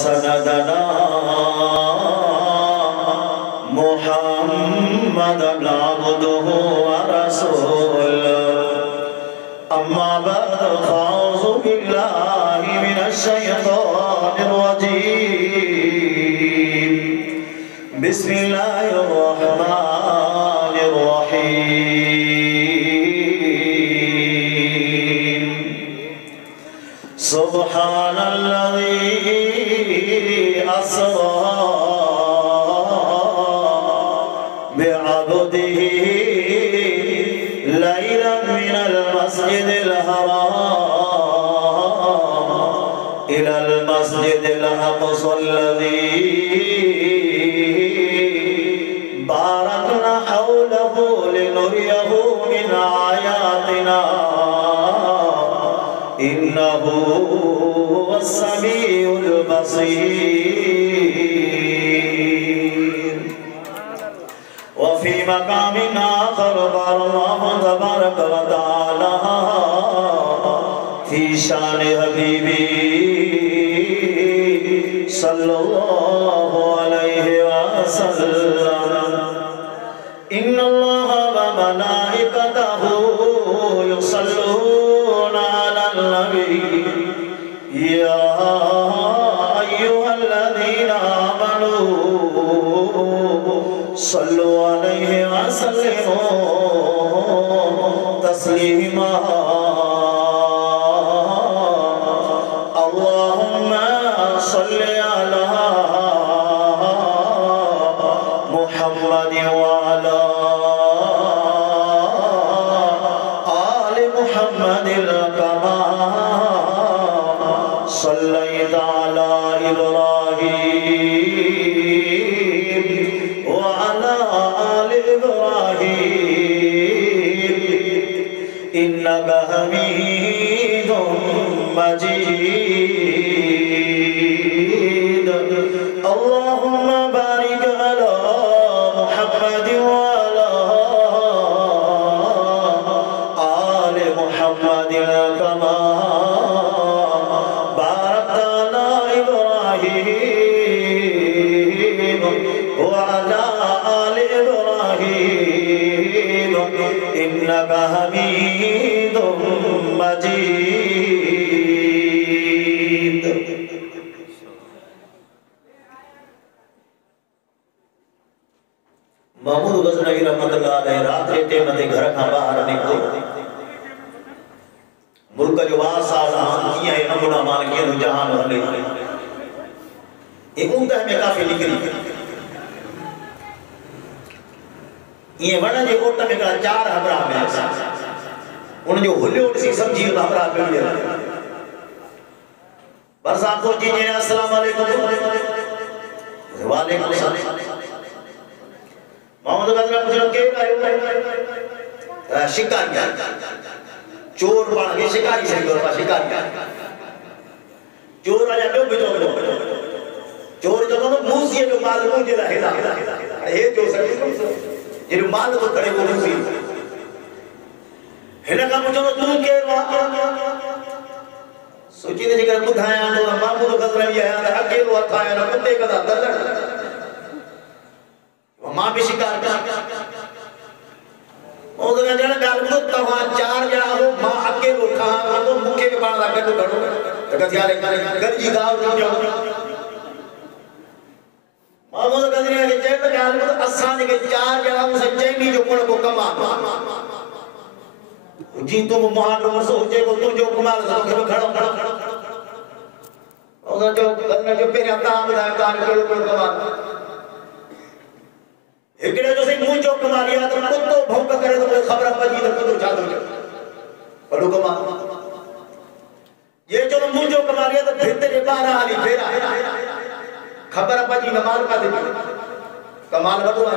सनदना Muhammadan अब्दुहु व रसूलुहु अम्मा बअद फ़अऊज़ु बिल्लाहि मिनश शैतानिर रजीम बिस्मिल्लाहिर रहमानिर रहीम सुब्हानल्लज़ी अस्रा बिअब्दिही लैलन मिनल मस्जिदिल हराम इलल मस्जिदिल अक़सल्लज़ी बारकना हौलहु लिनुरियहु मिन आयातिना इन्नहु हुवस्समीउल बसीर वफ़ी मक़ामिन आख़र क़ाल अल्लाहु तबारक व तआला फ़ी शान हबीबी सल्लल्लाहु अलैहि वसल्लम इन्नल्लाहा व मलाइकतहु युसल्लूना अलन नबी या अय्युहल्लज़ीना आमनू सल्लु अलैहि व सल्लिमू तस्लीमा अल्लाहुम्मा सल्लि अला मुहम्मद व अला आलि मुहम्मद कमा सल्लैता अला इब्राहीम व अला आलि इब्राहीम इन्नका हमीदुम मजीद अल्लाहुम्मा बारिक अला मुहम्मद व अला आलि मुहम्मद कमा बारकता अला इब्राहीम व अला आलि इब्राहीम इन्नका हमीदुम मजीद। महमूद गज़नवी रहमतुल्लाह अलैहि रात्रि टेमते घर खां ॿाहिरि निकितो मुल्क जो वासाल कीअं नमूना मान कीअं जहान हले एक ऊंदह में काफ़ी निकिरी ये वण जे ओट में का चार हमरा में उन जो हुलियो ॾिसी समझी हमरा पे बरसा पहुंची जे अस्सलाम वालेकुम वालेकुम सलाम मोहम्मद गज़नवी पुछो के आयो शिकारी चोर पाण के शिकारी सही और शिकारी चोर आजा ॿियो बिजो चोर चवंदो मूसी जो माल मुंहिंजे लाइ हेॾा हे जो सही ये माल तो खड़े को मूसी हिन खां पुछो तू केरु आहे सोची ने जेकर ॿुधायां तो महमूद गज़नवी आया त अकेलो अथाया न कुत्ते कदा दलड़ मां भी शिकार कर ओ तो जण गाल तो तवा चार जना हो मां अकेलो था तो मुखे के पाण ला गड घड़ो त कथियारे करे गरजी गाव जो महमूद गज़नवी के चेत गाल तो असान के चार जना से चैनी जो कोण को कमा जी तुम महान रसो जे को तुझो कमाल तो के खड़ो ओ जो गज़नवी जो पेरा ता बुधा कान केड़ो कमा एकड़े जो से मुंह जो कमालिया तो कुत्तो भौंक करे तो खबर पजी तो कुत्तो छा दो बड़ो कमा ये जो मुंह जो कमालिया तो भीतर 12 हाली फेरा खबर पजी न माल का दे कमाल वडो है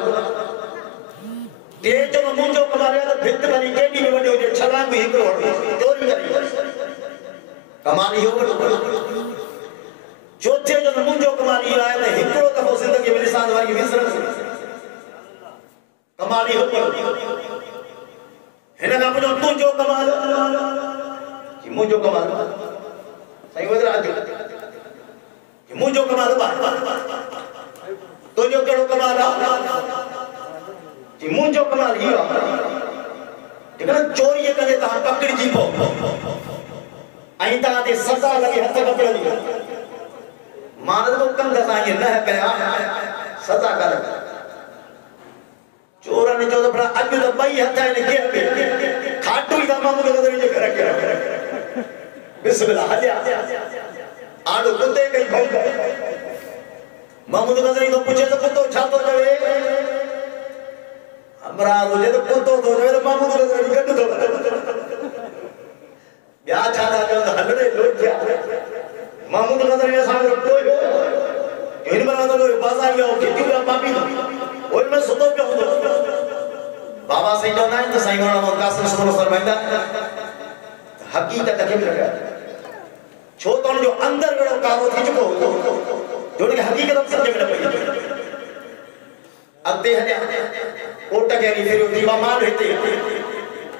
ये जो मुंह जो कमालिया तो भीतर बनी केडी में वडो जे छलांग भी हिकड़ो चोरी करी कमाल ही वडो चौथे जो मुंह जो कमालिया है तो हिकड़ो दफो जिंदगी में निशान वाली विसर कमाली हो हिन का पुछो तू जो कमाल कि मुझो कमाल सही वजह आज मुझो कमाल बा तो जो केड़ो कमाल आ जी मुझो कमाल ही आ जेकर चोरी करे ता पकड़ जी पो आई ता ते सजा लगे हथ पकड़ ली मानद को कंध सा ये न कया सजा कर चोरा ने जो बड़ा अज तो बई हथ ने के खाटू ही दा मामू के घर के बिस्मिल्लाह हलिया आड़ो कुत्ते कई भौंक महमूद गजनी तो पूछे तो कुत्तो छातो करे हमरा मुझे तो कुत्तो तो रे महमूद गजनी गड्ड तो या छाता जो हलड़े लोट गया महमूद गजनी सामने कोई इन बना तो बाजार में आओ खेती में पापी ओए मैं सुतो पे हूं बाबा से जो ना तो साईं वाला कासिम सुनो फरमाइंदा हकीकत के लगा छो तो जो अंदर गड़ो कारो थी चुको जोड़ के हकीकत समझ में न पई अते हने ओटा के री फेरो दीवा मार रहते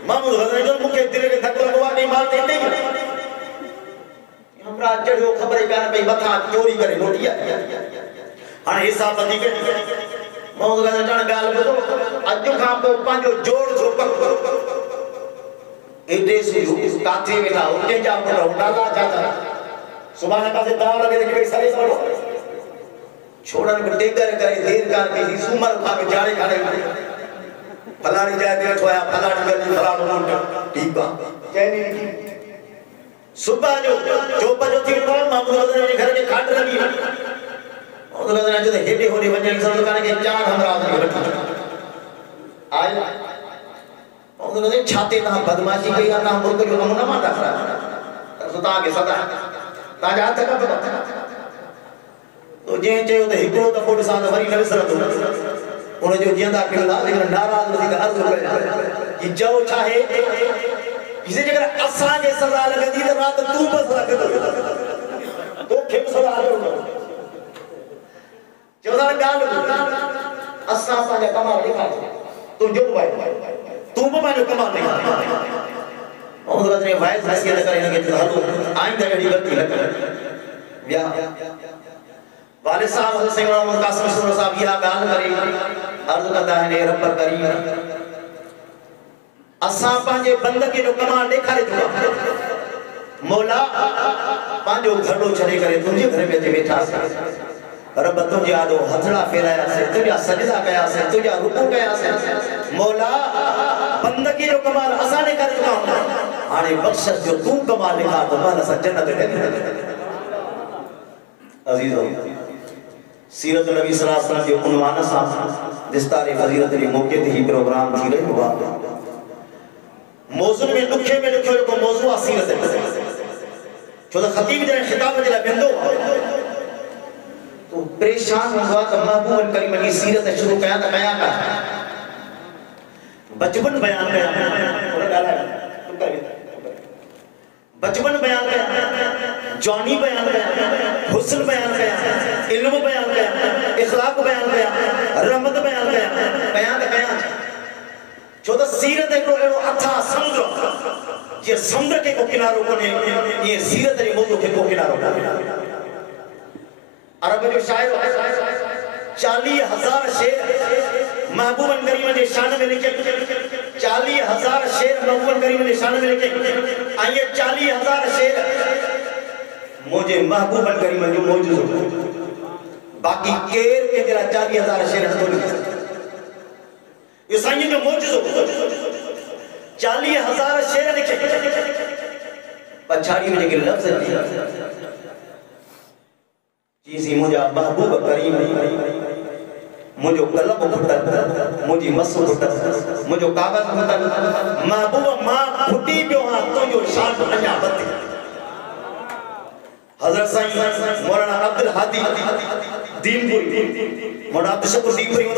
महमूद गजनी जो मुके दिल के धक लगवा नहीं मार देते हमरा चढ़ो खबर कान पई मथा चोरी करे लोटिया हां हिसाब बंदी के महमूद गजनी जान गाल बतो अज खां पो पांजो जोड़ जो पक एडे से काथे बेटा उनके जा पर डाला जाता सुबह ने पासे दाव लगे कि सारे सब छोड़न को टेकर करे देर कार के सुमर खा के जाड़े खाने फलानी जाए दे ठोया फलानी गली फलानो मुंड ठीक बा कहनी नहीं सुबह जो जो थी तो महमूद गजनी घर के खाट लगी महमूद गजनी जो हेडे होने वजन सब काने के चार हमरा के बैठी आए उन्होंने छाते ना बदमाशी की ना मुल्क जो नमूना माता खरा तो ता के सदा ता जा तक पता तो जे जे तो हिकड़ो तो फोटो साथ वरी न विसरंदो उन जो जिंदा किला लेकिन नाराज वधी अर्ज करे कि जो चाहे इसे जगर असा के सजा लगदी तो रात तू बस रख तो खेम सजा करो चौदा गाल असा पाने कमाल लिखा तू जो भाई तू मानो कमाल नहीं महमूद गजनी वाइस हंसी न करे के हलो आइंदा एडी गलती न करे या वाले साहब हुसैन मोहम्मद कासिम सुनो साहब या गाल करे अर्ज करदा है ने रब करीम असा पांजे बंदगी जो कमाल देखारे तो मौला पांजो घड़ो छड़े करे तुझे घर में बैठा रब तुझे आदो हथड़ा फेराया से तुझा सजदा कया से तुझा रुकू कया से मौला बंदगी जो कमाल असा ने कर चुका हूं हाने बख्शिश जो तू कमाल लिखा तो मां असा जन्नत दे अजीजों सीरत नबी सल्लल्लाहु अलैहि वसल्लम के उन्वान सा दिस्तारे फजीलत के मौके ते ही प्रोग्राम थी रही हुआ मौजू में दुखे को मौजू सीरत है जो तो खतीब जे खिताब जे बेंदो तो परेशान हुआ तो महबूब करीम की सीरत शुरू कया त कया का बचपन बयान कया थोड़ा गाला बचपन बयान कया जवानी बयान कया हुस्न बयान कया इल्म बयान कया इखलाक बयान कया रहमत बयान कया कया त कया जो तो सीरत एकड़ो एड़ो अथा समुद्र जे समुद्र के को किनारो कोने ये सीरत री मौजू के को किनारो अरब जो शायर 40,000 शेर महबूब करीम ने शान में लिखे 40,000 शेर महबूब करीम ने शान में लिखे आइए 40,000 शेर मुझे महबूब करीम जो मौजूद बाकी केर के जरा 40,000 शेर तो ये साईं जो मौजूद 40,000 शेर लिखे पछाड़ी में जो लफ्ज जी मुझा महबूब करीम मुझो कलम फुटल मुझी मस फुटल मुझो कागज फुटल महबूब मां फुटी पियो हां तो जो शान अञा बत हजरत साईं मौलाना अब्दुल हादी दीनपुरी मौलाना अब्दुल शकूर दीनपुरी हो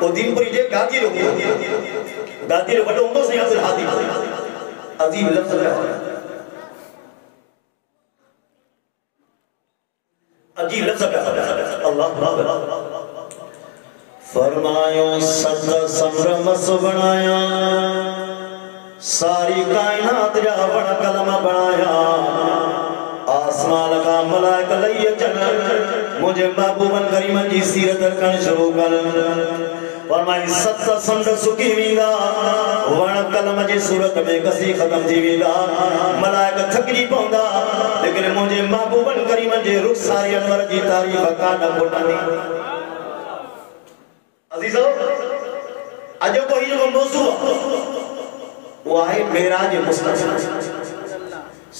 ओ दीनपुरी जे गादी रो वडो होंदो साईं अब्दुल हादी अजीब लफ्ज है अजीब लफ्ज है अल्लाह फरमायो सत संभ्रम बनाया सारी कायनात जा बड़ा कलम बनाया आसमान का मलाइका लइए जन मुझे महबूबन करीमन जी सीरत करण शुरू कर फरमाई सत संड सुकी वींदा वण कलम जी सूरत में कसी खत्म थी वींदा मलाइक थकजी पवंदा लेकिन मुझे महबूबन करीमन जी रुखसारी अनवर जी तारीफ का न बुटनी अजीजो अजो को ही जो मौजू वो है मेराज मुस्तफा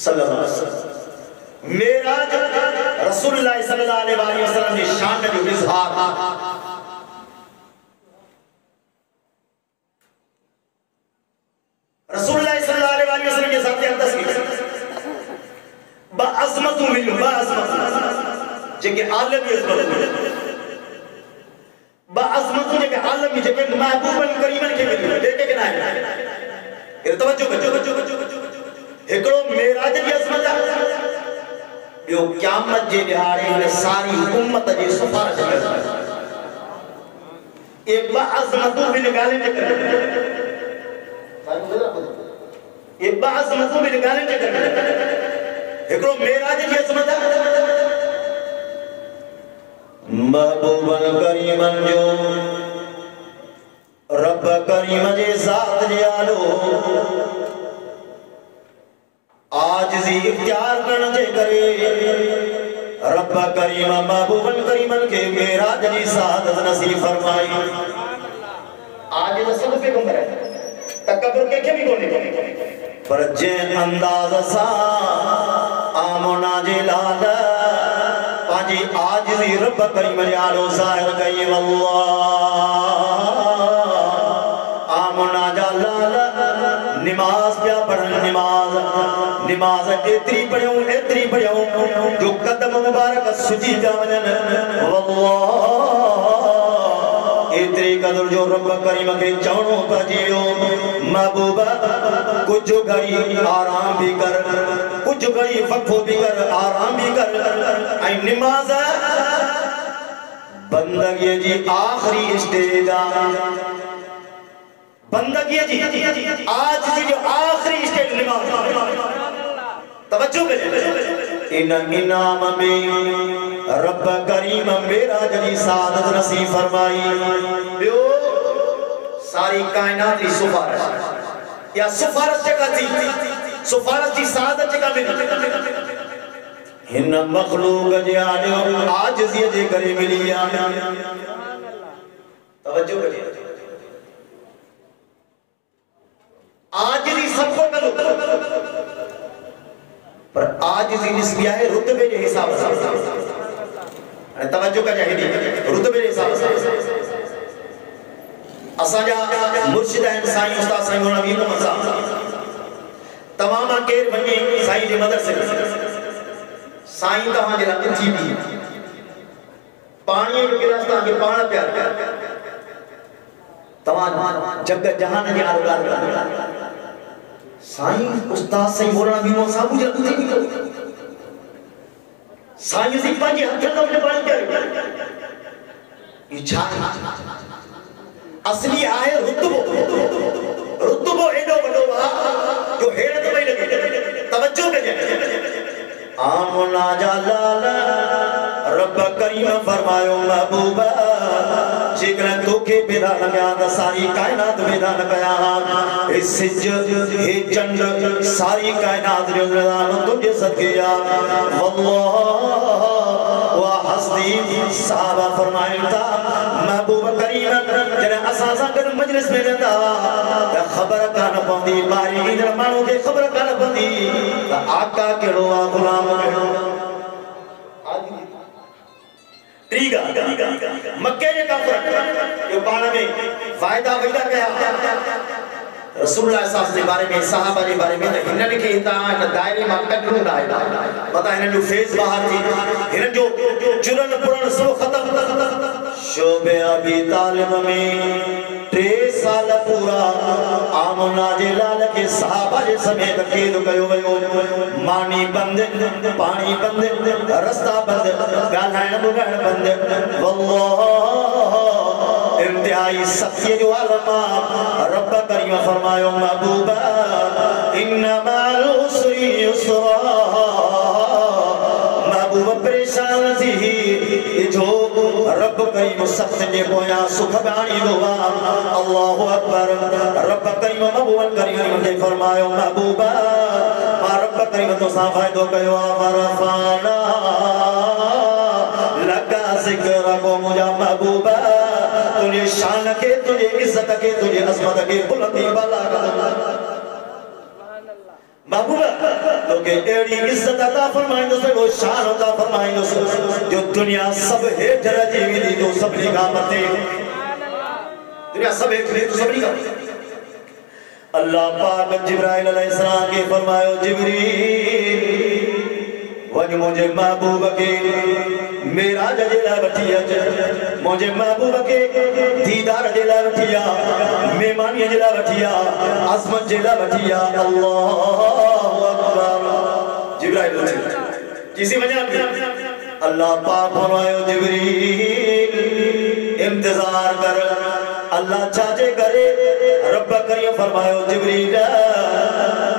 सल्लल्लाहु अलैहि वसल्लम मेराज रसूलुल्लाह सल्लल्लाहु अलैहि वसल्लम की शान जो इजहार रसूलुल्लाह सल्लल्लाहु अलैहि वसल्लम के साथ तस्वीर बाअज़मत मिल बाअज़मत जेके आलमी अज़मत बाअज़मत जेके आलमी जेके महबूबन करीमन के मिल देखे के ना है तवज्जो कजो एकड़ो मेराज की अज़मत यो क़यामत जे दिहाड़े सारी उम्मत जे सिफारिश एक बाअज़मत बिन गाले जे ये बात समझो भी निकालने के कर एकड़ो मेराज की अज़मत महबूबन करीमन जो रब करीम जे ज़ात जे आलो आजिज़ी इख्तियार करण जे करे रब करीम महबूबन करीमन के मेराज जी सादत नसीब फरमाई आज ये सब पैगंबर है तकबर के भी कोने पर जे अंदाज सा आमना जे लाल पाजी आजिज़ी रब करीम यालो ज़ाहिर कई वल्लाह आमना जा लाल नमाज क्या पढ़न नमाज एतरी पढ़ियो जो कदम मुबारक सुजी जा वजन वल्लाह इतरी कदर जो रब करीम के चवणो पजियो महबूबा कुछ घड़ी आराम भी कर कुछ घड़ी वक्फो भी कर आराम भी कर आई नमाज बंदगी जी आखिरी स्टेज बंदगी जी आज की जो आखिरी स्टेज नमाज तवज्जो करिए इन इनाम में रब करीम मेरा जली सादत नसीब फरमाई बियो सारी कायनात की सिफारिश या सिफारिश जगह थी सिफारिश की सादत जगह में हिन मखलूक जे आलियो आजिज़ी जे करे मिली तवज्जो करिए आजिज़ी सबको करो पर आजिज़ी निस्बिया है रुतबे के हिसाब से तवज्जो का चाहिए रुतबे के हिसाब से असाजा मुर्शिद हैं साईं उस्ताद साईं मौलाना वीर मोहम्मद साहब तमाम केर वने साईं जी मदरसे साईं तहां जे लाइ थी भी पानी जो गिलास ता के पाण प्यार तमाम जग जहान जी आरो साईं उस्ताद साईं मौलाना वीर मोहम्मद साहब जे ॿुधी भी साईं जी पंहिंजे हथनि में पाणी प्यार ये छा असली आए रुतबो एडो वडो आ जो हैरत में लगे तवज्जो कजे आमना जलाल रब करीम फरमायो महबूबा जिगर तोखे बेदान कया त सारी कायनात बेदान कया ए सिज ए चंद्र सारी कायनात जो बेदान तुझे सदके या वल्लाह वा हस्ती साहबा फरमाइता महबूब करीम जने असा सा गड मजलिस में रहंदा त खबर कान पवंदी बारी इधर मानो के खबर कान पवंदी त आका केड़ो आ गुलाम केड़ो त्रीगा मक्के जे काफर जो पाण में वायदा वैदा कया रसूलुल्लाह साहब के बारे में सहाबा के बारे में त हिनन के हिता इन दायरे में कटरू ना आया पता हिनन जो फेज बाहर थी हिनन जो चुरन पुरन सब खत्म शोबे अभी तालिब में 3 साल पूरा आमना जे लाल के सहाबा जे समेत कैद कयो वयो मानी बंद पानी बंद रास्ता बंद गालाण बुगाण बंद वल्लाह इंतहाई सत्य जो आलमा रब करीम फरमायो महबूबा इन्नमा उसरी युसरा महबूब परेशान थी जो रब करीम सख्त ने पोया सुख बाणी दुआ अल्लाहु अकबर रब करीम महबूबन करीम ने फरमायो महबूबा मा रब करीम तो सा फायदो कयो फरफाना लगा जिक्र को मुझा महबूबा तुझे शान के तुझे इज्जत के तुझे अजमत के बुलंदी वाला महबूबा तो के एड़ी इज्जत अता फरमाइंदो से वो शान अता फरमाइंदो से जो दुनिया सब हेठ रजी मिली तो सब लिखा मते दुनिया सब हेठ रजी तो सब लिखा अल्लाह पाक जिब्राइल अलैहिस्सलाम के फरमायो जिब्रील वज मुझे महबूब के मेराज जेला बठिया मुझे महबूब के दीदार जेला बठिया मेहमानी जेला बठिया आसमान जेला बठिया अल्लाहु अकबर जिब्राइल किसी वजह अल्लाह पाक फरमायो जिब्रील इंतजार कर अल्लाह चाहे करे रब करियो फरमायो जिब्रील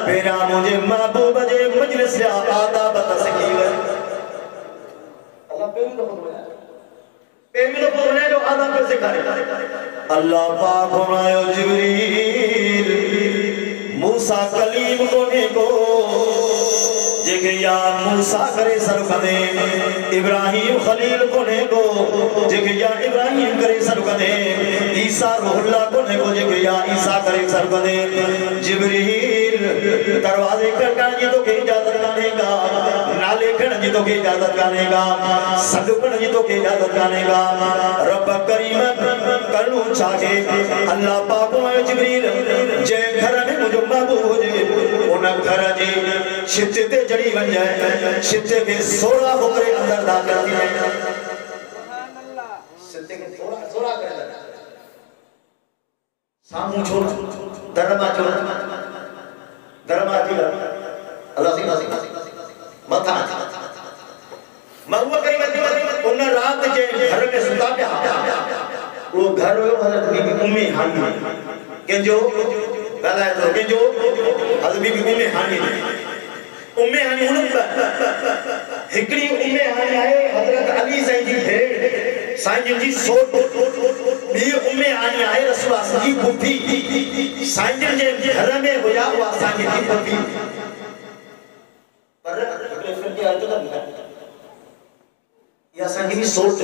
पेरा मुझे महबूब जे मजलिस या आदाब तस्कीर अल्लाह पेमिनो फरमाया जो आदाब पे सिखाए अल्लाह पाक फरमायो जिब्रील मूसा कलीम को जेके या मूसा करे सर कदे इब्राहिम खलील कोने को जेके या इब्राहिम करे सर कदे ईसा रूहुल्लाह कोने को जेके या ईसा करे सर कदे जिब्रील दरवाजे खटखटाने जी तो के इजाजत कानेगा नाले खण जी तो के इजाजत कानेगा सदुकण जी तो के इजाजत कानेगा रब करीम करनु चाहे अल्लाह पाक में जिब्रील जे घर में मुझे महबूब जे उन घर जी छित ते जड़ी बन जाए छित के 16 होकरे अंदर दाखिल थी सुभान अल्लाह छित के 16 करे सामू छोड़ दरमा छोड़ दरमा थी अल्लाह सिंह मथा महबूब करीम उन रात जे घर में सुता पे वो घर हो हजरत बीबी उम्मे हानी के जो गलाए तो के जो हजरत बीबी उम्मे हानी हुन हिकड़ी उम्मे हानी आए हजरत अली साईं जी भेड़ साईं जी सोट बी उम्मे हानी आए रसूल अल्लाह की पुफी साईं जी जे घर में हुआ हुआ साईं जी पुफी पर फिर के अर्थ ना या साईं जी सोट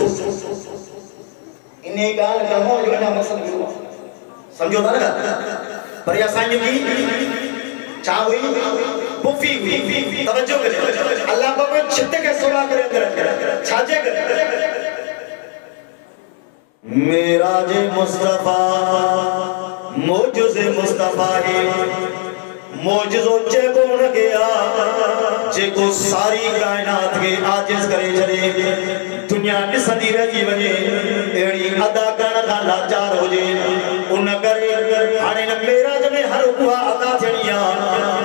इने गाल कहो जो ना मकसद समझो ना पर या साईं जी चा हुई पुफी हुई तवज्जो करे अल्लाह पाक छित के सोला करे अंदर छाजे करे मेराज मुस्तफा मौजूज़े मुस्तफा है मौजूज़ो चेको न गया जेको सारी कायनात के आजिज करे चले दुनिया निसंदी रही वने एड़ी अदा करण का लाचार हो जे उन करे हाने न मेराज में हर हुआ अदा थिया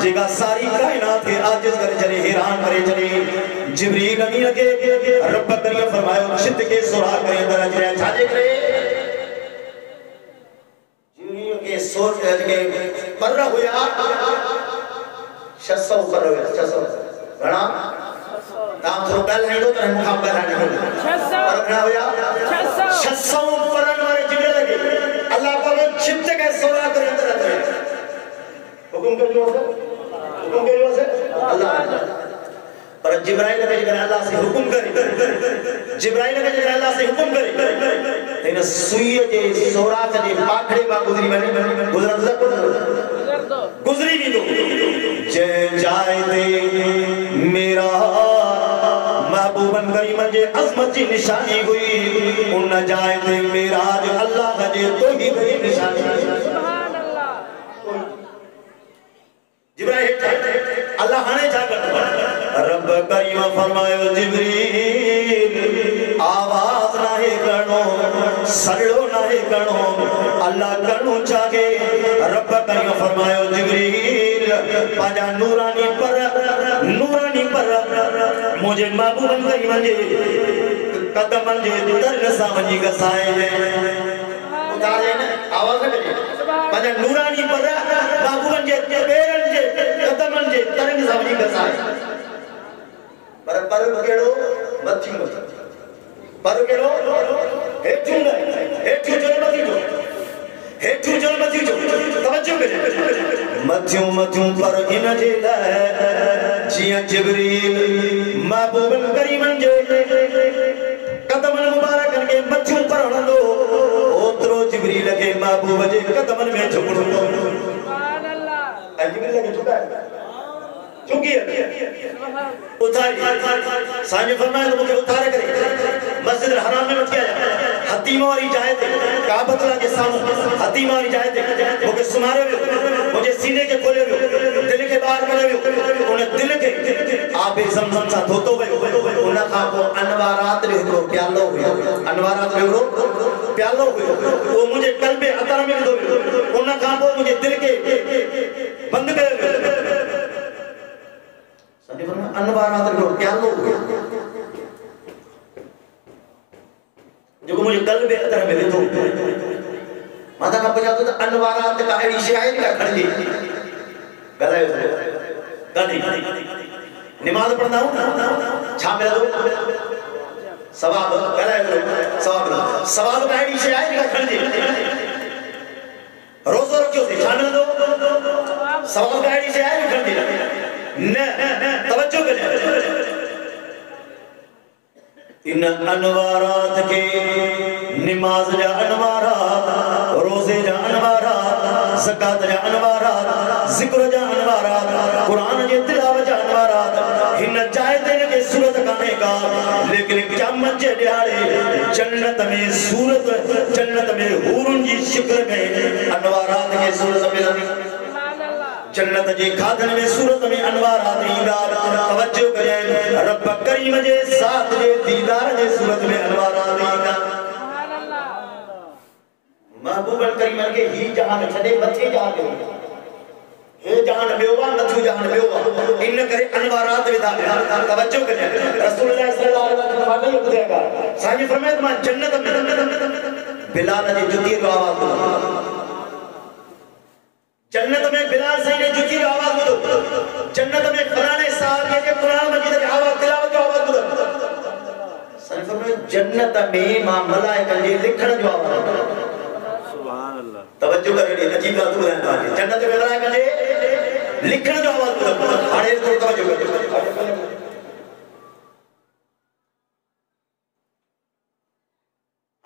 जेका सारी कायनात के आजिज करे चले हैरान करे चले जिब्रील अमीन के रब करीम फरमायो छित के सोरा करे अंदर अजरे छाजे करे जिब्रील के सोच के पर हुआ 600 पर हुआ 600 घणा नाम तो गल है तो मुकाम गल है 600 पर घणा हुआ 600 परन वाले जिब्रील लगे अल्लाह पाक छित के सोरा करे अंदर अजरे हुकुम करियो से अल्लाह पर जिब्राइल ने जरा अल्लाह से हुकुम करी जिब्राइल ने जरा अल्लाह से हुकुम करी तेन सुई जे सोरात जे पाखड़े मा गुजरी बने गुजर दो गुजरी भी दो जे जाए दे मेरा महबूबन करीम जे अजमत की निशानी हुई उन जाए दे मेराज अल्लाह जे तौहीद की निशानी सुभान अल्लाह जिब्राइल अल्लाह हाने जा रब करीम फरमायो जिब्रील आवाज नाहे करणो सड़ो नाहे करणो अल्लाह करणो चाहे रब करीम फरमायो जिब्रील पाजा नूरानी पर मुझे महबूबन करीम जे कदमन जे दर सा वनी गसाए उतारे न आवाज न करे पाजा नूरानी पर महबूबन जे बेरन जे कदमन जे तरंग सा वनी गसाए पर केड़ो मथी पर के लो हेठू न हेठू चल मती जो हेठू चल मती जो तवज्जो कजे मथियूं पर इन जे लाए जिया जिब्रील महबूब करीम जे कदमन मुबारक के मथियूं पर हणंदो ओतरो जिब्रील के महबूब जे कदमन में झुकणो सुभान अल्लाह ऐ जिब्रील के झुका चुकी उतारी साईं फरमाए तो मुझे उतारे करे मस्जिद हराम में मत किया हतीमा वाली जाए थे काबतुल्लाह के सामने हतीमा वाली जाए थे मुझे सुमारे मुझे सीने के खोले दिल के बाहर करे उन दिल के आबे ज़मज़म सा धोतो वयो उन का को अनवारात रे हिकड़ो प्यालो हुयो अनवारात रे हिकड़ो प्यालो हुयो वो मुझे कल्बे अतर में दो उन का को मुझे दिल के बंद करे सने अनवारात रे प्यालो हुयो जो मुझे कल्बे अतर में विधो माता का पजा तो अनवारात का एड़ी शायद का खड़े गलायो कदी नमाज पढ़ना हूं छा मेरा दो सवाब गलायो सवाब का एड़ी शायद का खड़े रोजा रखो से छा मेरा दो सवाब का एड़ी शायद खड़े न तवज्जो करे इन अनवारात के नमाज जा अनवारात रोजे जा अनवारात ज़कात जा अनवारात जिक्र जा अनवारात कुरान जे तिलावत जा अनवारात हिन चाहे दिन के सूरत काने का लेकिन क़यामत जे दिहाड़े जन्नत में सूरत जन्नत में हूरुन जी शक्ल में अनवारात के सूरत मिलनी जन्नत जे खादन में सूरत में अनवारात ईंदा तवज्जो करे रब करीम जे साथ जे दीदार जे सूरत में अनवारात ईंदा सुभान अल्लाह महबूब करीम के ही जहान छडे मथे जहान हे जहान बेवा मथु जहान बेवा इन करे अनवारात विदा तवज्जो करे रसूलुल्लाह सल्लल्लाहु अलैहि वसल्लम ने बुधाया साईं फरमाया मां जन्नत में बिलाल जी जुती जो आवाज जन्नत में बिलाल सही ने जुती आवाज बुधो जन्नत में फलाने साहब के कुरान मजीद की आवाज तिलावत जो आवाज बुधो सही फरमाया जन्नत में मां मलाइका जे लिखण जो आवाज सुभान अल्लाह तवज्जो करे अजीब बात बुधाया जन्नत में मलाइका जे लिखण जो आवाज बुधो हाणे तो तवज्जो करे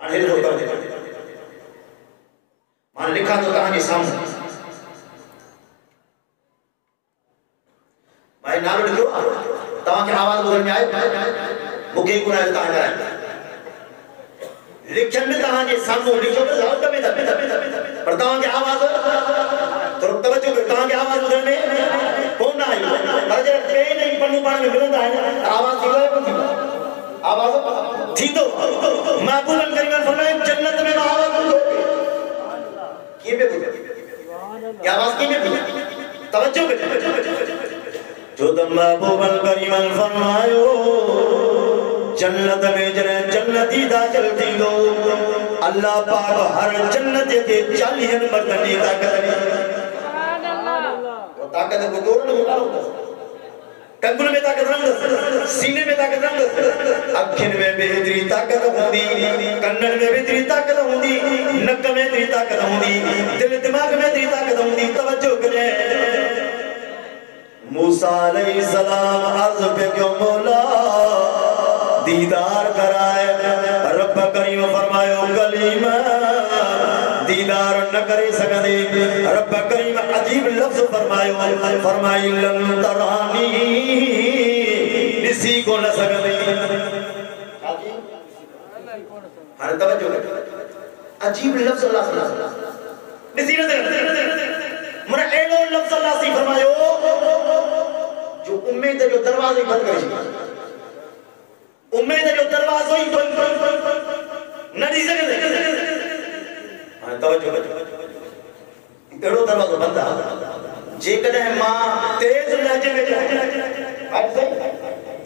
हाणे तो तवज्जो मान लिखा तो कहानी सामने भाई नालो लिखो तवा के आवाज बुधण में आए मुके को ना ता कराए लिखन में तवा के सामने लिखो तो लाउड में पर तवा के आवाज तो तवज्जो कर तवा के आवाज बुधण में कौन ना आई पर जे पे नहीं पन्नु पाण में मिलंदा है आवाज थी कोन थी आवाज थी तो महबूबन करीम फरमाए जन्नत में आवाज बुधो की पे बुधो क्या आवाज की पे तवज्जो कर जो महबूबल करीम फरमायो जन्नत में जने जन्नती दाखिल थी दो अल्लाह पाक हर जन्नत के 40 नंबर दी ताकत सुभान अल्लाह वो ताकत को तोड़ने को कंगुल में ताकत रंग सीने में ताकत रंग अखिन में बेहतरी ताकत होंदी कन्नन में बेहतरी ताकत होंदी नक में बेहतरी ताकत होंदी दिल दिमाग में बेहतरी ताकत होंदी तवज्जो करे मूसा अलैहिस्सलाम अर्ज़ पे क्यों मौला दीदार कराए रब करीम फरमायो कलीम दीदार न करे सकदे रब करीम अजीब लफ्ज फरमायो फरमाई लन तरानी किसी को न सकदे हर तवज्जो अजीब लफ्ज अल्लाह किसी न सकदे मने एलो लफ्ज अल्लाह सी फरमायो जो उम्मीद जो दरवाजे बंद करे उम्मीद जो दरवाजो ही न दी सके हां तवज्जो एड़ो दरवाजो बंद आ जे कदे मां तेज लहजे में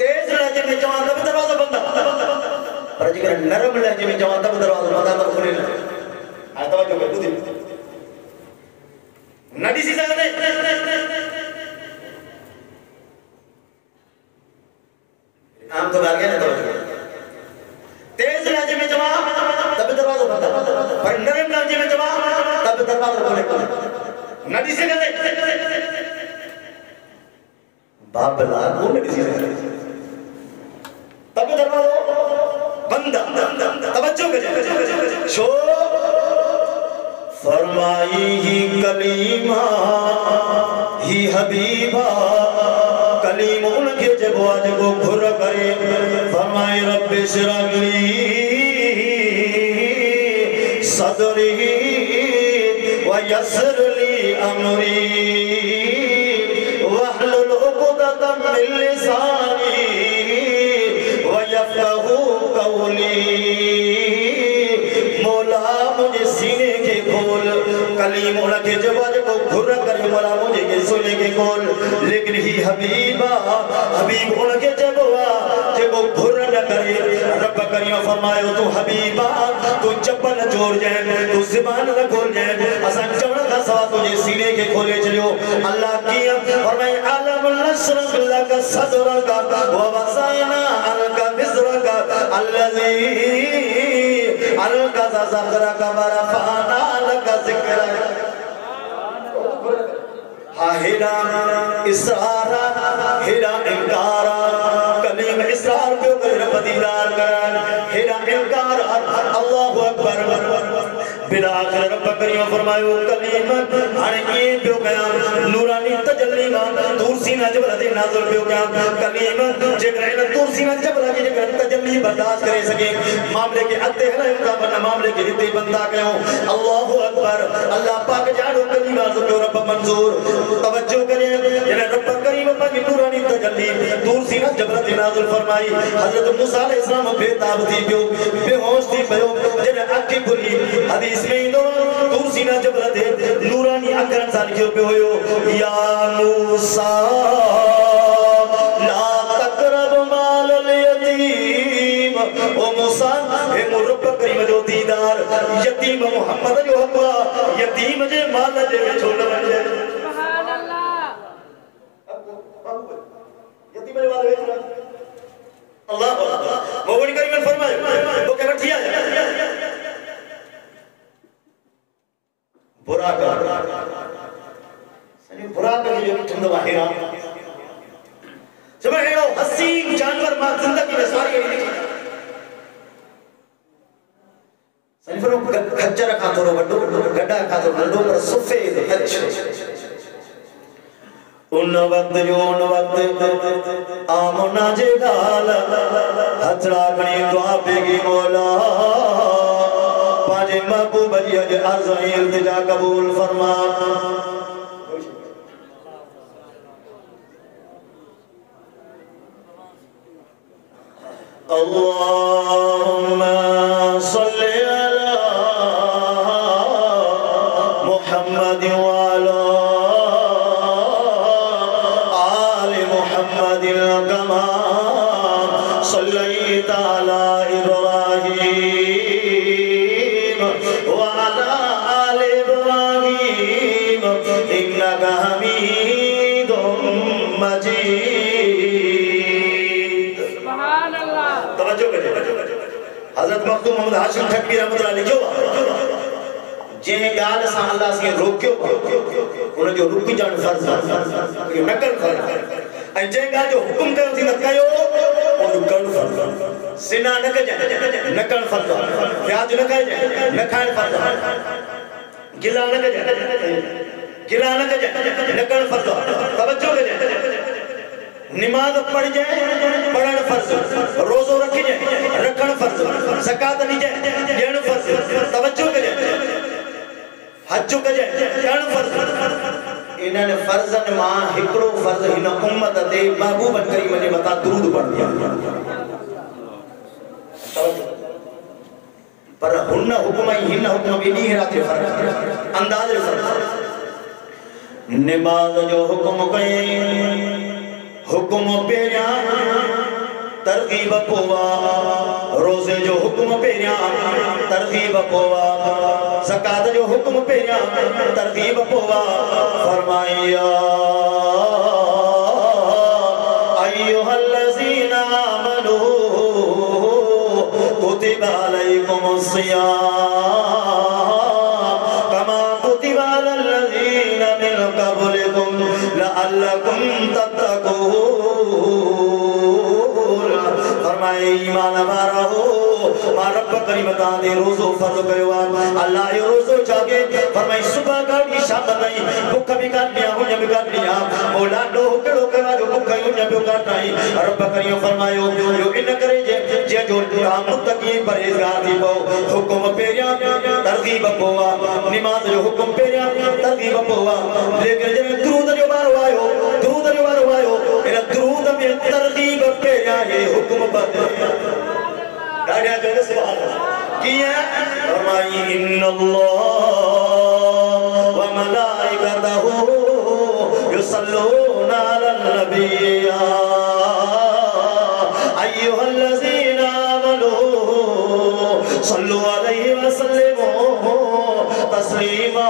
तेज लहजे में चवा तब दरवाजो बंद पर जे नरम लहजे में चवा तब दरवाजो बंद तब खुले हां तवज्जो कर बुद्धि नडी सी सकते आम तो बार गया ना तो तेज नदी से गए बाप ला वो नदी से तब दरवाजा बंद तवज्जो करें शो फरमाई ही कलीमा ही हबीबा कलीम उनके जब आज को घुर करे फरमाए रब्बे शरली सदरी व यस्सरली अमरी वहलुल उक़दतम मिन लिसानी व यफ़क़हू क़ौली मौला मुझे सीने के खोल कलीम उनके जब आज को घुर करे मौला मुझे के सुने के खोल लेकिन ही हबीबा हबीब उनके जब वो घुर न करे रब करीम फरमायो तू हबीबा तू चप्पल जोड़ जाए तू ज़बान न खोल जाए असन चवण का सवा तुझे सीने के खोले चलियो अल्लाह की फरमाए अलम नशरह लक सदरक व वसअना अलका बिज़रक अल्लज़ी अलका ज़हरक व रफ़अना लक ज़िक्रक हेरा इसरारा हेरा इनकारा कलीम इसरार पे कर बदीदार कर हेरा इनकार अल्लाहु अकबर बिला आखिर रब करीम फरमायो कलीम हने ये पे गया नूरानी तजल्ली मा दूर सीना जब रते नाज़िल पे गया कलीम जेकर दूर सीना जब रते जेकर तजल्ली बर्दाश्त करे सके मामले के अते है उनका बना मामले के हिते बंदा कयो अल्लाहु अकबर अल्लाह पाक जानो कलीम जो रब मंजूर तवज्जो करें जने रब करीम पाक नूरानी तजल्ली दूर सीना जबरत नाज़िल फरमाई हजरत मूसा अलैहि सलाम बेताब थी पियो बेहोश थी पियो जने अखी खुली हदीस में इंदो दूर सीना जबरत नूरानी अकरम साल के पे होयो या मूसा ला तकरब माल यतीम ओ मूसा हे रब करीम जो दीदार यतीम मोहम्मद जो हुआ यतीम जे माल जे छोड़ वने अल्लाह मोहम्मद करीम फरमाए वो क्या ठिया बुरा का सनी बुरा का जो ठंड वाहिरा जब हेड़ो हसीन जानवर मां जिंदगी में सारी सनी फरो खच्चर का थोरो वडो गड्ढा का थोरो नंढो पर सफेद कच्छ उन वक्त आमना जे गाल हथड़ा खणी दुआ पेगी मौला पाजे महबूब जी अज अर्ज़ इल्तिजा कबूल फरमा अल्लाहुम्मा सल्ली अला मुहम्मद व अला कमा सल्लैता अला इब्राहीम व अला आलि इब्राहीम इन्नका हमीदुम मजीद सुभान अल्लाह तवज्जो करिए हजरत मखदूम मोहम्मद हाशिम ठक्की रहमतुल्लाह लिखियो जे गाल सा अल्लाह से रोकियो उन जो रुक जान फर्ज है नकल फर्ज ऐ जे गाल जो हुकुम कयो थी न कयो उन कण फर्ज सिना न कजे नकल फर्ज प्याज न कजे न खाए फर्ज गिला न कजे नकल फर्ज तवज्जो कजे नमाज पढ़ जाए पढ़न फर्ज रोजो रख जाए रखन फर्ज ज़कात दी जाए देण फर्ज तवज्जो कजे हज कजे कण फर्ज इन्हनि फर्जन मां हिकड़ो फर्ज हिन उम्मत ते महबूब करीम जे मथा दुरूद पढ़ दिया पर हुन हुक्म ऐं हिन हुक्म में ॾींहं राति जो फर्क अंदाज़ जो फर्क नमाज जो हुक्म कयईं हुक्म पहिरियां तरगीब पोवा रोज़े जो हुक्म पहिरियां तरगीब पोवा ज़कात जो हुक्म पहिरियां तरगीब पोवा फरमाया अय्युहल्लज़ीना आमनू कुतिबा अलैकुमुस्सियाम कमा कुतिबा अलल्लज़ीना मिन रब करीम ता दे रोजो फर्ज कयो अल्लाह ये रोजो जागे फरमाई सुबह गाड़ी शाम नहीं भूख भी काटनिया हो या भी काटनिया मौला लो केड़ो कवा जो भूख हो या भी काटनाई रब करीम फरमायो यो इन करे जे जो मुत्तकी परहेजगार थी पो हुक्म पेरिया तरगीब पोवा नमाज जो हुक्म पेरिया तरगीब पोवा लेकिन जे दुरूद जो बारो आयो मेरा दुरूद में तरगीब पेरिया ये हुक्म बदल गाड़िया जो सुभान अल्लाह किया फरमाई इन्नल्लाह व मलाइकतहु युसल्लूना अलन नबी अय्युहल्लज़ीना आमनू सल्लु अलैहि व सल्लिमू तस्लीमा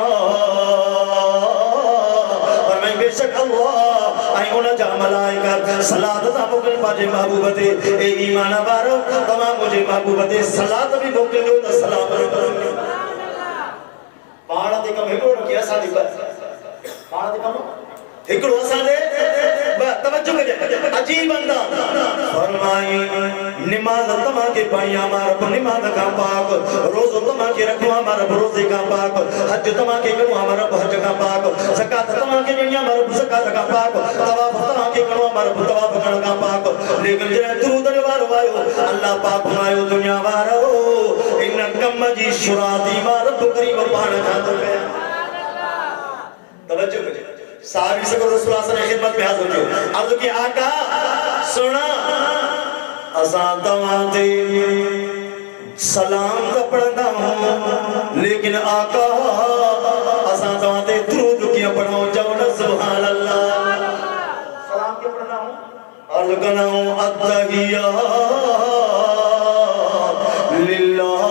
फरमाई बेशक अल्लाह आई उन जा मलाइका सलात ता मोकल पाजे महबूब ते ए ईमान वारो तमाम मुझे महबूब ते सलात भी मोकल दो त सलाम करो पाण ते कम हिकड़ो रखिया सा दी बस पाण ते कम हिकड़ो सा दे तवज्जो कजे अजीब अंदाज फरमाई नमाज तमा के पाई हमार नमाज का पाक रोज़ तमा के रखो हमार रोज़े का पाक हज तमा के करो हमार हज का पाक ज़कात तमा के दुनिया हमार ज़कात का पाक तवाफ तमा के करो हमार तवाफ करने का पाक लेकिन जे दुरूद वारो आयो अल्लाह पाक आयो दुनिया वारो इन कम जी शुराती मा रब करीम पाण जातो पे तवज्जो कजे साहब से को रसूल सल्लल्लाहु अलैहि खिदमत में हाजिर हो अर्ज की आका सुना असा तवा दे सलाम तो पढ़दा हूं लेकिन आका असा तवा दे दुरूद की पढ़ो जाओ ना सुभान अल्लाह सलाम के पढ़दा हूं अर्ज करना हूं अत्तहिया लिल्लाह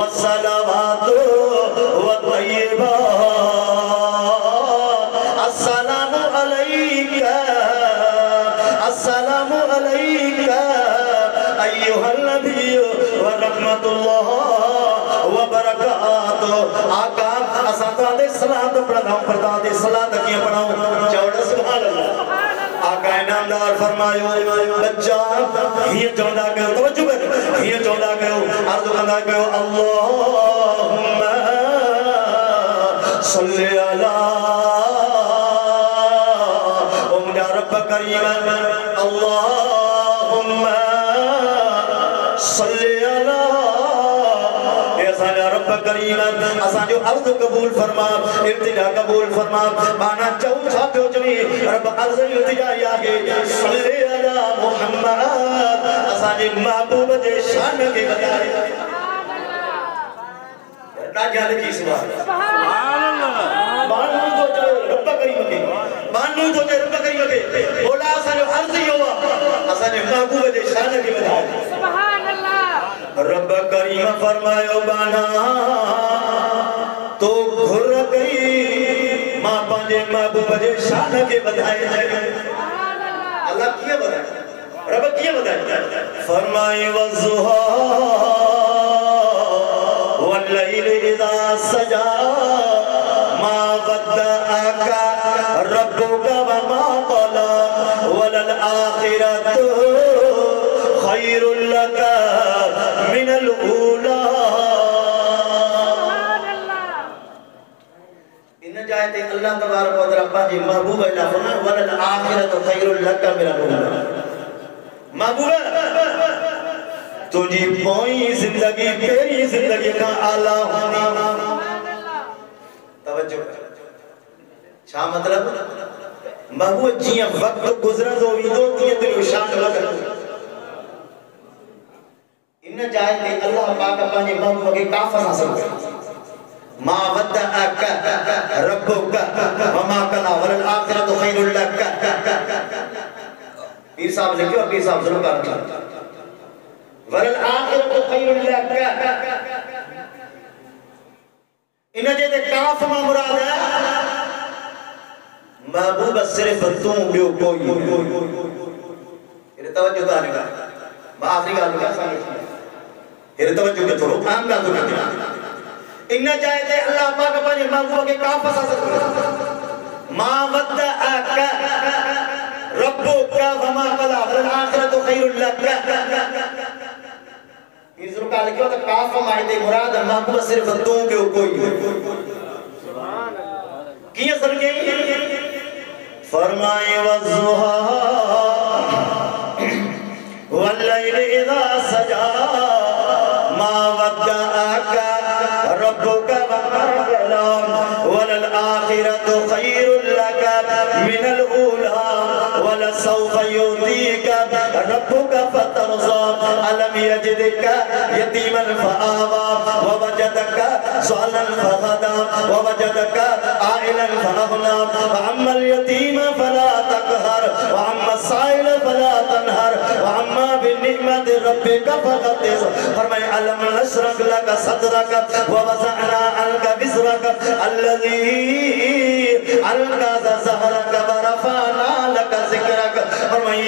वस्सलावात व तय्यबा आका असा दे सलात पढ़ाऊं पढ़ा दे सलात किए पढ़ाऊं चौड़ सुभान अल्लाह आका इनामदार फरमायो बच्चा ये चौंदा कयो तवज्जो कर ये चौंदा कयो अर्ज कंदा कयो अल्लाहुम्मा सल्ली अला ओ मुझा रब करीम अल्लाहुम्मा सल्ली अला रब करीम असा जो अर्ज कबूल फरमा इल्तिजा कबूल फरमा माना चौ छातो जमी रब अर्ज इल्तिजा आगे सल्ले अला मुहम्मद असा जे महबूब जे शान के बजाय सुभान अल्लाह ना जाने की सुभान अल्लाह मानू तो रब करीम के मानू तो रब करीम के बोला असा जो अर्ज ही हुआ असा जे महबूब जे शान के बजाय सुभान अल्लाह रब करीम फरमायो बाना तो घुर गई मां पांजे महबूब जे शान के बधाई सुभान अल्लाह अल्लाह किए बधाई रब किए बधाई फरमाई वज़ुहा वल्लैल इज़ा सजा मा वद्दअका रब्बुका व मा क़ला वलल आखिरतु खैरुल लका मिनल ऊला इन जायते अल्लाह तबारक व तआला पाजी महबूब अल्लाह फरमाए वलल आखिरतु खैरुल लका मिनल ऊला महबूब तुझी पोई जिंदगी तेरी जिंदगी का आला होनी तवज्जो छा मतलब महबूब जिया वक्त गुजरदो वीदो तिए तुझी शान वधंदो इन जाय ते अल्लाह पाक पांजे महबूब के काफ़ सां सॾु मा वद्दअका रब्बुका व मा कला वल आखिरतु खैरुल लक पीर साहब लिखियो पीर साहब जरूर कर वल आखिरतु खैरुल लक इन जे ते काफ़ मा मुराद है महबूब सिर्फ तू बियो कोई ये तवज्जो ताने का आखिरी गाल क्या सामने ये तवज्जो के छोड़ो आम गाल तो करते इन जायते अल्लाह पाक पानी महबूब के काफ़ सा मा वद्दअका रब्बुका व मा क़ला वल आखिरतु खैरुल लक इसरो काल क्यों तो काफ मायदे मुराद महबूब सिर्फ तू के कोई की असर के फरमाए वज़ुहा वल्लैल इज़ा सजा मा वद्दअका रब्बुका मा क़ला वलल आखिरतु खैरुल लका मिनल ऊला वलसौफ युतीका रब्बुका फतरज़ा अलम यजिदका यतीमन फआवा ववजदका ज़ालन फहदा ववजदका आइलन फअग़ना वअम्मल यतीम फला तक़हर वअम्मा साइल फला तनहर वअम्मा बिनिअमति रब्बिका फहद्दिस। फरमाए अलम नशरह लका सदरक ववज़अना अन्का विज़रक अल्लज़ी अलका ज़हरक वरफ़अना लका ज़िक्रक। फरमाए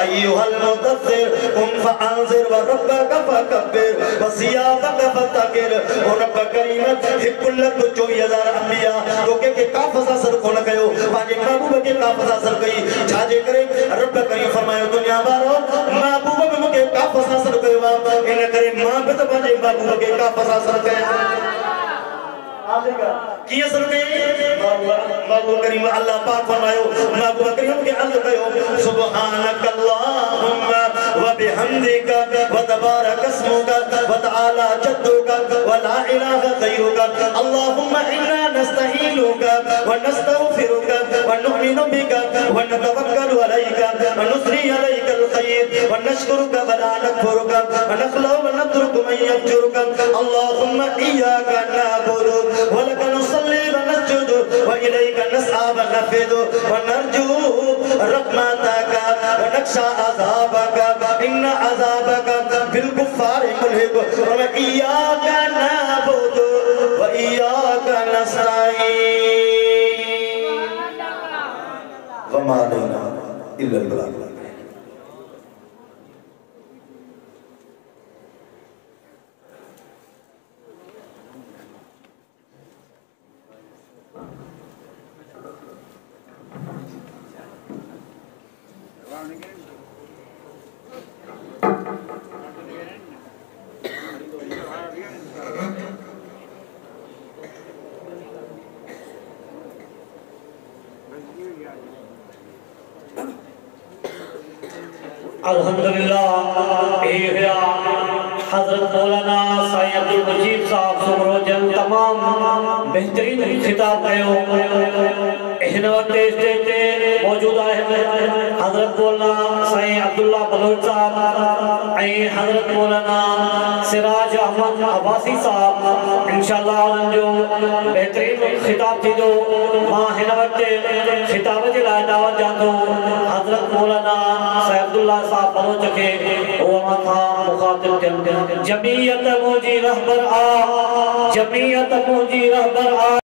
अय्युहल मुदस्सिर कुम फअंज़िर व रब्बका फकब्बिर व सियाबका फतकिर। ओ रब करीम हिकुल 24,000 अंबिया तो के काफ़सा सर कोन कयो पाजे महबूब के काफ़सा सर कई छाजे करे रब करीम फरमायो दुनिया वारो महबूब में मुके काफ़सा सर कयो इन करे मां पे तो पाजे महबूब के काफ़सा सर कयो की असर के महबूब करीम अल्लाह पाक फरमायो महबूब करीम के अर्ज कयो सुब्हानकल्लाहुम्मा व बिहम्दिका व तबारक अस्मुका व तआला जद्दुका व ला इलाहा गैरुका अल्लाहुम्मा इन्ना नस्तईनुका व नस्तगफिरुका व नु'मिनु बिका व नतवक्कलु अलैका व नुस्री अलैकल खैर व नशकुरुका व ला नकफुरुका व नखलउ व नत्रुकु मन यफजुरुका अल्लाहुम्मा इय्याका नअबुदु व लका नुसल्ली व नस्जुदु व इलैका नसआ व नफिदु व नरजू रहमतका व नख्शा अज़ाबका इन्ना अज़ाबका बिल कुफ़ारि मुल्हिक व इय्याका नअबुदु व इय्याका नस्तईन व मा लना इल्लल बलाग। अल्हम्दुलिल्लाह हज़रत मौलाना साईं अब्दुल मजीद साहब सुमरोजन तमाम बेहतरीन खिताब कयो इन वक्त स्टेज पे मौजूद है हज़रत मौलाना साईं अब्दुल्ला बलोच साहब हज़रत मौलाना सिराज अहमद अब्बासी साहब इंशाअल्लाह उन्हनि जो बेहतरीन खिताब थी जो मां हिन वक्त खिताब जे लाइ दावत ॾियां थो हज़रत मौलाना साईं अब्दुल्ला साहब बलोच के उहा मां मुखातिब थियनि जमीयत मुंहिंजी रहबर आ जमीयत मुंहिंजी रहबर आ।